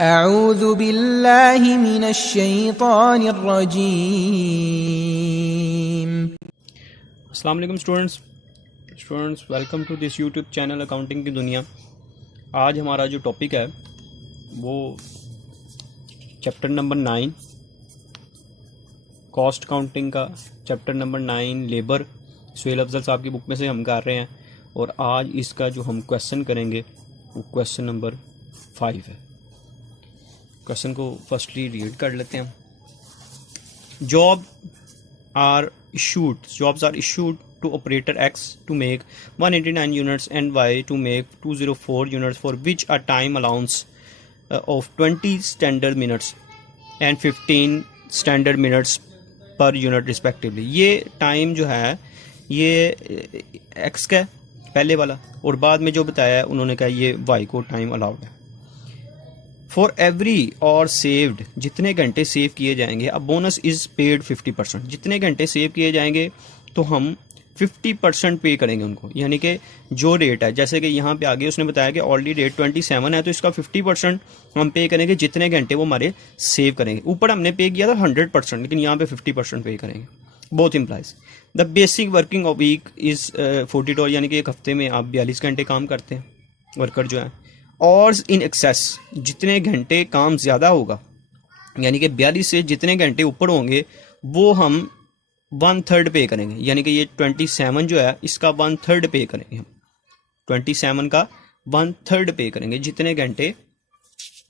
अऊज़ु बिल्लाहि मिनश शैतानिर रजीम। अस्सलाम वालेकुम students welcome to this YouTube channel accounting की दुनिया। आज हमारा जो टॉपिक है वो चैप्टर नंबर 9 कॉस्ट काउंटिंग का chapter number 9 labour Suhail Afzal साहब की बुक में से हम कर रहे हैं। और आज इसका जो हम क्वेश्चन करेंगे वो क्वेश्चन नंबर 5 है। क्वेश्चन को फर्स्टली रीड कर लेते हैं। Jobs are issued to operator X to make 189 units and Y to make 204 units, for which a time allowance of 20 standard minutes and 15 standard minutes per unit respectively। ये time जो है ये X का है पहले वाला, और बाद में जो बताया है उन्होंने कहा ये Y को टाइम अलाउड है। फॉर एवरी और सेव्ड, जितने घंटे सेव किए जाएंगे, अब बोनस इज पेड 50%। जितने घंटे सेव किए जाएंगे तो हम 50% पे करेंगे उनको, यानी कि जो रेट है, जैसे कि यहाँ पे आगे उसने बताया कि ऑलरेडी रेट 27 है तो इसका 50% हम पे करेंगे जितने घंटे वो हमारे सेव करेंगे। ऊपर हमने पे किया था 100%, लेकिन यहाँ पे 50% पे करेंगे। Both employees the basic working of week is 42 hour, यानी कि एक हफ्ते में आप 42 घंटे काम करते हैं वर्कर जो है। और इन एक्सेस, जितने घंटे काम ज़्यादा होगा, यानी कि 42 से जितने घंटे ऊपर होंगे वो हम 1/3 पे करेंगे, यानी कि ये 27 जो है इसका 1/3 पे करेंगे हम। 27 का 1/3 पे करेंगे जितने घंटे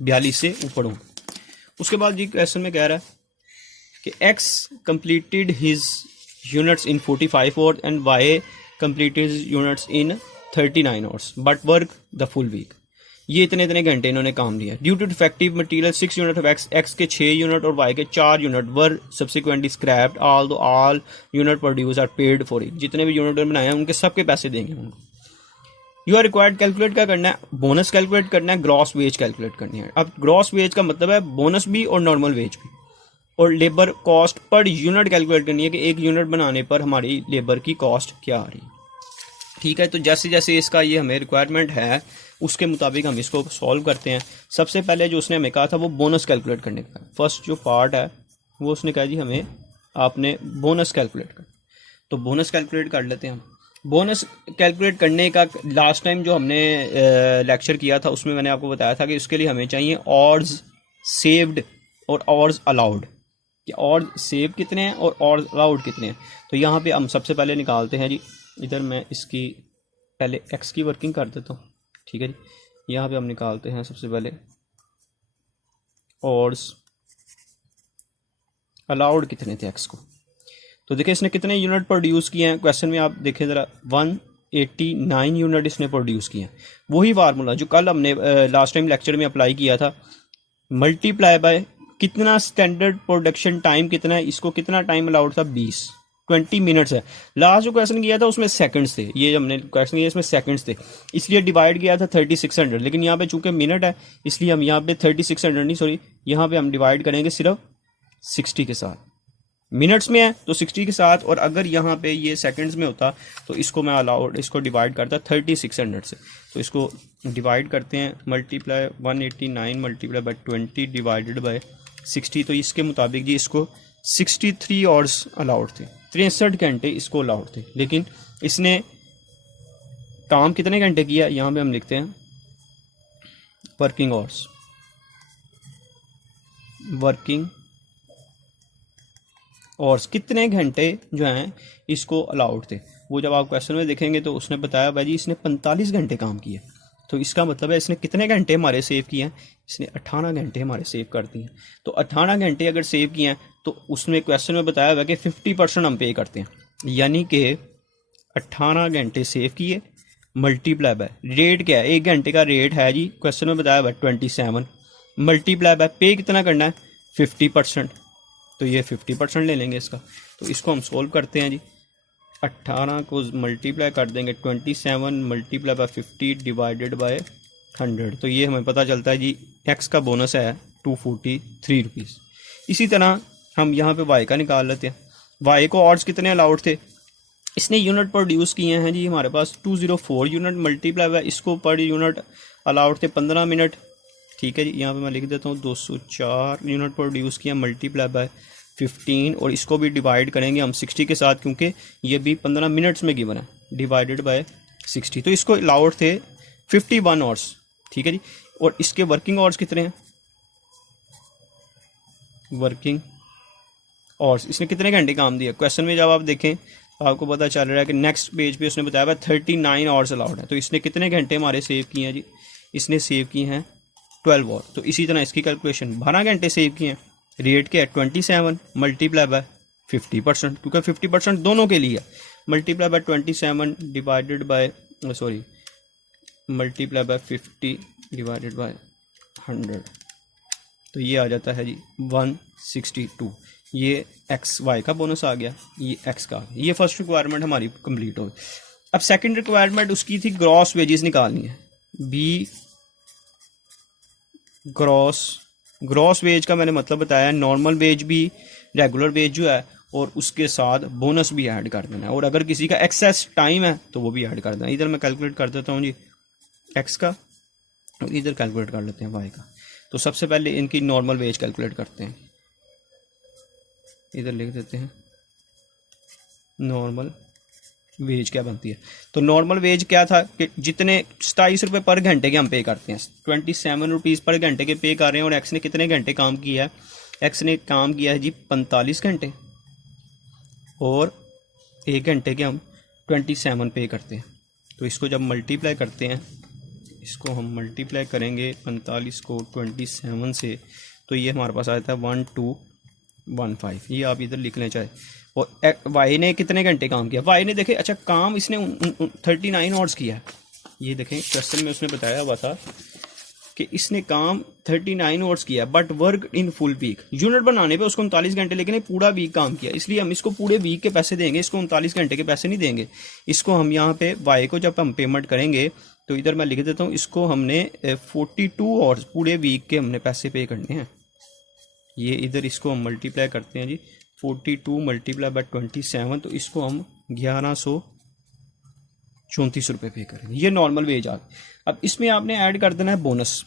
42 से ऊपर हों। उसके बाद जी क्वेश्चन में कह रहा है कि X completed his units in 45 hours and Y completed his units in 39 hours but work the full week। ये इतने घंटे इन्होंने काम लिया। Due to defective material 6 unit of X के 6 यूनिट और वाई के 4 unit were subsequently scrapped, all unit produce are paid for it. जितने भी यूनिट बनाए हैं उनके सबके पैसे देंगे उनको। यू आर रिक्वायर्ड कैलकुलेट क्या करना है, बोनस कैलकुलेट करना है, ग्रॉस वेज कैलकुलेट करनी है। अब ग्रॉस वेज का मतलब है बोनस भी और नॉर्मल वेज भी, और labour cost per unit calculate करनी है कि एक यूनिट बनाने पर हमारी लेबर की कॉस्ट क्या आ रही है। ठीक है, तो जैसे जैसे इसका ये हमें रिक्वायरमेंट है उसके मुताबिक हम इसको सॉल्व करते हैं। सबसे पहले जो उसने हमें कहा था वो बोनस कैलकुलेट करने का। फर्स्ट जो पार्ट है वो उसने कहा जी हमें आपने बोनस कैलकुलेट कर, तो बोनस कैलकुलेट कर लेते हैं हम। बोनस कैलकुलेट करने का लास्ट टाइम जो हमने लेक्चर किया था उसमें मैंने आपको बताया था कि उसके लिए हमें चाहिए ऑर्स सेव्ड और ऑर्स अलाउड, कि ऑर्स सेव कितने हैं और ऑर्स अलाउड कितने हैं। तो यहाँ पे हम सबसे पहले निकालते हैं जी, इधर मैं इसकी पहले एक्स की वर्किंग कर देता हूँ। ठीक है जी, यहाँ पे हम निकालते हैं सबसे पहले ऑर्स अलाउड कितने थे एक्स को। तो देखिए इसने कितने यूनिट प्रोड्यूस किए हैं, क्वेश्चन में आप देखें ज़रा 189 यूनिट इसने प्रोड्यूस किए हैं। वही फार्मूला जो कल हमने लास्ट टाइम लेक्चर में अप्लाई किया था, मल्टीप्लाई बाय कितना स्टैंडर्ड प्रोडक्शन टाइम कितना है, इसको कितना टाइम अलाउड था 20 मिनट्स है। लास्ट जो क्वेश्चन किया था उसमें सेकंड्स थे, ये हमने क्वेश्चन किया इसमें सेकंड्स थे, इसलिए डिवाइड किया था 3600, लेकिन यहाँ पे चूंकि मिनट है इसलिए हम यहाँ पे 3600 नहीं, सॉरी, यहाँ पे हम डिवाइड करेंगे सिर्फ 60 के साथ। मिनट्स में है तो 60 के साथ, और अगर यहाँ पे ये सेकंड्स में होता तो इसको मैं अलाउड इसको डिवाइड करता 3600 से। तो इसको डिवाइड करते हैं, multiply 189 multiply by 20 divided by 60, तो इसके मुताबिक जी इसको 63 आवर्स अलाउड थे, 63 घंटे इसको अलाउड थे। लेकिन इसने काम कितने घंटे किया, यहाँ पे हम लिखते हैं वर्किंग आवर्स, वर्किंग आवर्स कितने घंटे जो हैं इसको अलाउड थे। वो जब आप क्वेश्चन में देखेंगे तो उसने बताया भाई जी इसने 45 घंटे काम किए, तो इसका मतलब है इसने कितने घंटे हमारे सेव किए हैं, इसने 18 घंटे हमारे सेव कर दिए हैं। तो 18 घंटे अगर सेव किए हैं तो उसमें क्वेश्चन में बताया हुआ कि 50% हम पे करते हैं, यानी कि 18 घंटे सेव किए मल्टीप्लाई बाय रेट क्या है, 1 घंटे का रेट है जी क्वेश्चन में बताया हुआ 27 मल्टीप्लाई बाय पे कितना करना है 50%, तो ये 50% ले लेंगे इसका। तो इसको हम सोल्व करते हैं जी, 18 को मल्टीप्लाई कर देंगे 27 मल्टीप्लाई बाय 50 डिवाइडेड बाय 100, तो ये हमें पता चलता है जी एक्स का बोनस है 243 रुपीज़। इसी तरह हम यहाँ पे वाई का निकाल लेते हैं। वाई को ऑर्ड्स कितने अलाउड थे, इसने यूनिट प्रोड्यूस किए हैं जी हमारे पास 204 यूनिट, मल्टीप्लाई बाय इसको पर यूनिट अलाउड थे 15 मिनट, ठीक है जी। यहाँ पे मैं लिख देता हूँ 204 यूनिट प्रोड्यूस किया मल्टीप्लाई बाय 15, और इसको भी डिवाइड करेंगे हम 60 के साथ, क्योंकि ये भी 15 मिनट्स में गिवन है, डिवाइडेड बाय 60। तो इसको अलाउड थे 51 आवर्स, ठीक है जी। और इसके वर्किंग आवर्स कितने हैं, वर्किंग आवर्स इसने कितने घंटे काम दिया। क्वेश्चन में जब आप देखें तो आपको पता चल रहा है कि नेक्स्ट पेज पे उसने बताया 39 आवर्स अलाउड है। तो इसने कितने घंटे हमारे सेव किए हैं जी, इसने सेव किए हैं 12 आवर। तो इसी तरह इसकी कैलकुलेशन 12 घंटे सेव किए हैं, रेट क्या है 27 मल्टीप्लाई बाय 50%, क्योंकि 50% दोनों के लिए multiply by 27 divided by multiply by 50 divided by 100, तो ये आ जाता है जी 162। ये एक्स वाई का बोनस आ गया, ये एक्स का। ये फर्स्ट रिक्वायरमेंट हमारी कंप्लीट हो गई। अब सेकंड रिक्वायरमेंट उसकी थी ग्रॉस वेजेस निकालनी है। बी ग्रॉस वेज का मैंने मतलब बताया, नॉर्मल वेज भी, रेगुलर वेज जो है, और उसके साथ बोनस भी ऐड कर देना है। और अगर किसी का एक्सेस टाइम है तो वो भी ऐड कर देना। इधर मैं कैलकुलेट कर देता हूँ जी एक्स का, और इधर कैलकुलेट कर लेते हैं वाई का। तो सबसे पहले इनकी नॉर्मल वेज कैलकुलेट करते हैं, इधर लिख देते हैं नॉर्मल वेज क्या बनती है। तो नॉर्मल वेज क्या था कि जितने 27 रुपये पर घंटे के हम पे करते हैं, 27 रुपीज़ पर घंटे के पे कर रहे हैं। और एक्स ने कितने घंटे काम किया है, एक्स ने काम किया है जी 45 घंटे, और 1 घंटे के हम 27 पे करते हैं। तो इसको जब मल्टीप्लाई करते हैं, इसको हम मल्टीप्लाई करेंगे 45 को 27 से, तो ये हमारे पास आता है 1215। ये आप इधर लिख लें चाहे। और वाई ने कितने घंटे काम किया, वाई ने देखे, अच्छा काम इसने 39 आवर्स किया है। ये देखें क्वेश्चन में उसने बताया हुआ था कि इसने काम 39 आवर्स किया, but work in full week. Unit बनाने पे उसको 39 घंटे, लेकिन ये पूरा वीक काम किया, इसलिए हम इसको पूरे वीक के पैसे देंगे, इसको 39 घंटे के पैसे नहीं देंगे। इसको हम यहाँ पे वाई को जब हम पेमेंट करेंगे, तो इधर मैं लिख देता हूँ, इसको हमने 42 आवर्स पूरे वीक के हमने पैसे पे करने हैं। ये इधर इसको हम मल्टीप्लाई करते हैं जी, 42 मल्टीप्लाई बाय 27, तो इसको हम 1134 रुपये पे करेंगे। ये नॉर्मल वेज आ गई। अब इसमें आपने ऐड कर देना है बोनस,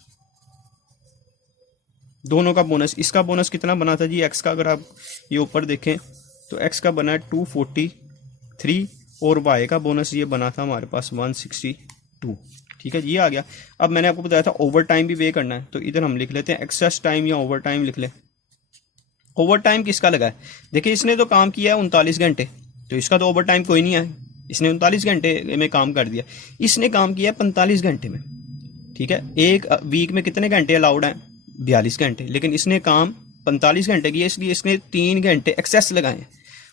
दोनों का बोनस। इसका बोनस कितना बना था जी एक्स का, अगर आप ये ऊपर देखें तो एक्स का बना है 243, और वाई का बोनस ये बना था हमारे पास 162। ठीक है, ये आ गया। अब मैंने आपको बताया था ओवर टाइम भी पे करना है, तो इधर हम लिख लेते हैं एक्सेस टाइम या ओवर टाइम लिख लें। ओवर टाइम किसका लगा है, देखिए इसने तो काम किया है 39 घंटे, तो इसका तो ओवर टाइम कोई नहीं है, इसने 39 घंटे में काम कर दिया। इसने काम किया 45 घंटे में, ठीक है। एक वीक में कितने घंटे अलाउड हैं, 42 घंटे, लेकिन इसने काम 45 घंटे किया, इसलिए इसने 3 घंटे एक्सेस लगाए हैं।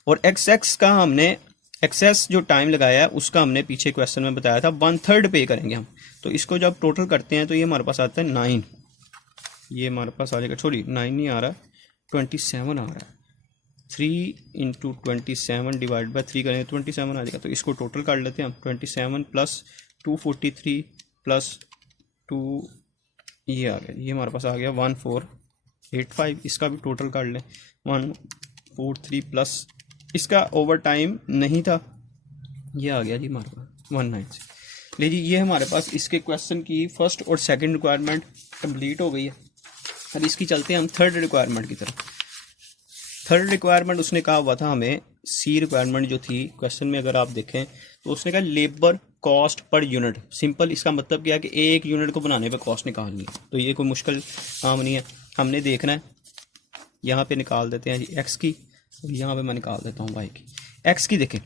और एक्सेस का हमने एक्सेस जो टाइम लगाया है उसका हमने पीछे क्वेश्चन में बताया था 1/3 पे करेंगे हम। तो इसको जब टोटल करते हैं तो ये हमारे पास आता है 9, ये हमारे पास आ जाएगा, सॉरी 9 नहीं आ रहा, 27 आ रहा है। 3 × 27 डिवाइड बाय 3 करेंगे 27 आ जाएगा। तो इसको टोटल कर लेते हैं हम, 27 + 243 + 2, ये आ गया, ये हमारे पास आ गया 1485। इसका भी टोटल कर लें, 143 प्लस इसका ओवर टाइम नहीं था, ये आ गया जी हमारे पास 196। लीजिए ये हमारे पास इसके क्वेश्चन की फर्स्ट और सेकंड रिक्वायरमेंट कंप्लीट हो गई है। अब इसकी चलते हैं हम थर्ड रिक्वायरमेंट की तरफ। थर्ड रिक्वायरमेंट उसने कहा हुआ था हमें, सी रिक्वायरमेंट जो थी क्वेश्चन में अगर आप देखें तो उसने कहा labour cost per unit. Simple इसका मतलब क्या है कि एक यूनिट को बनाने पे कॉस्ट निकालनी है, तो ये कोई मुश्किल काम नहीं है। हमने देखना है, यहाँ पे निकाल देते हैं जी एक्स की, और यहाँ पे मैं निकाल देता हूँ वाई की। एक्स की देखें,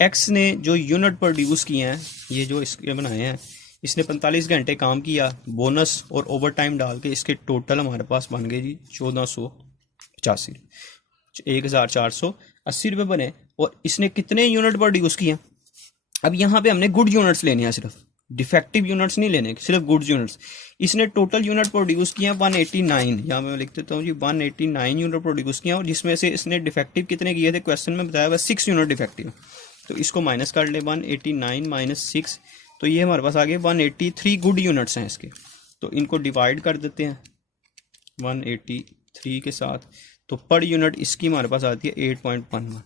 एक्स ने जो यूनिट प्रोड्यूस किए हैं, ये जो इसके बनाए हैं, इसने 45 घंटे काम किया, बोनस और ओवर टाइम डाल के इसके टोटल हमारे पास बन गए जी 1485, 1480 रुपये बने। और इसने कितने यूनिट प्रोड्यूस किए? अब यहाँ पे हमने गुड यूनिट्स लेने हैं, सिर्फ डिफेक्टिव यूनिट्स नहीं लेने, सिर्फ गुड्स यूनिट्स। इसने टोटल यूनिट प्रोड्यूस किया 189, यहाँ मैं लिख देता हूँ जी 189 यूनिट प्रोड्यूस किया, और जिसमें से इसने डिफेक्टिव कितने किए थे, क्वेश्चन में बताया हुआ 6 यूनिट डिफेक्टिव। तो इसको माइनस कर ले, 189 - 6, तो ये हमारे पास आ गए 183 गुड यूनिट्स हैं इसके। तो इनको डिवाइड कर देते हैं 183 के साथ, तो पर यूनिट इसकी हमारे पास आती है 8.11।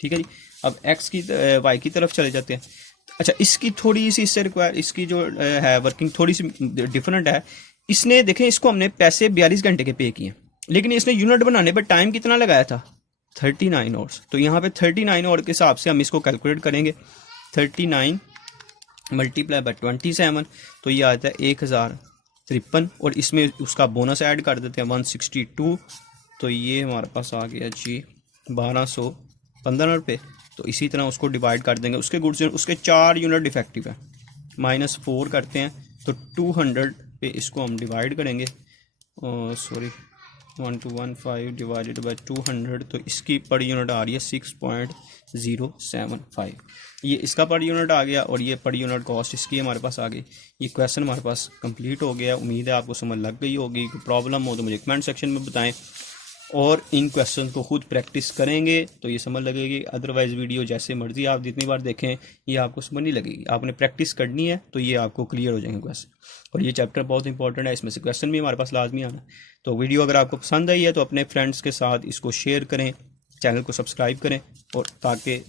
ठीक है जी। अब एक्स की वाई की तरफ चले जाते हैं। अच्छा, इसकी थोड़ी सी इससे रिक्वायर, इसकी जो है वर्किंग थोड़ी सी डिफरेंट है। इसने देखें, इसको हमने पैसे 42 घंटे के पे किए, लेकिन इसने यूनिट बनाने पर टाइम कितना लगाया था, 39 आवर्स। तो यहाँ पे 39 आवर के हिसाब से हम इसको कैलकुलेट करेंगे, 39 मल्टीप्लाई बाय 27, तो ये आता है 1053, और इसमें उसका बोनस ऐड कर देते हैं 162, तो ये हमारे पास आ गया जी 1215 रुपये। तो इसी तरह उसको डिवाइड कर देंगे, उसके गुड्स उसके 4 यूनिट डिफेक्टिव है, -4 करते हैं, तो 200 पे इसको हम डिवाइड करेंगे, सॉरी 1215 डिवाइडेड बाय 200, तो इसकी पर यूनिट आ रही है 6.075, ये इसका पर यूनिट आ गया, और ये पर यूनिट कॉस्ट इसकी हमारे पास आ गई। ये क्वेश्चन हमारे पास कंप्लीट हो गया। उम्मीद है आपको समझ लग गई होगी। कोई प्रॉब्लम हो तो मुझे कमेंट सेक्शन में बताएं, और इन क्वेश्चन को खुद प्रैक्टिस करेंगे तो ये समझ लगेगी। अदरवाइज़ वीडियो जैसे मर्जी आप जितनी बार देखें ये आपको समझ नहीं लगेगी। आपने प्रैक्टिस करनी है तो ये आपको क्लियर हो जाएंगे क्वेश्चन। और ये चैप्टर बहुत इंपॉर्टेंट है, इसमें से क्वेश्चन भी हमारे पास लाजमी आना। तो वीडियो अगर आपको पसंद आई है तो अपने फ्रेंड्स के साथ इसको शेयर करें, चैनल को सब्सक्राइब करें, और ताकि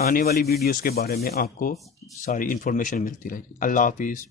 आने वाली वीडियोज़ के बारे में आपको सारी इन्फॉर्मेशन मिलती रहेगी। अल्लाह हाफिज़।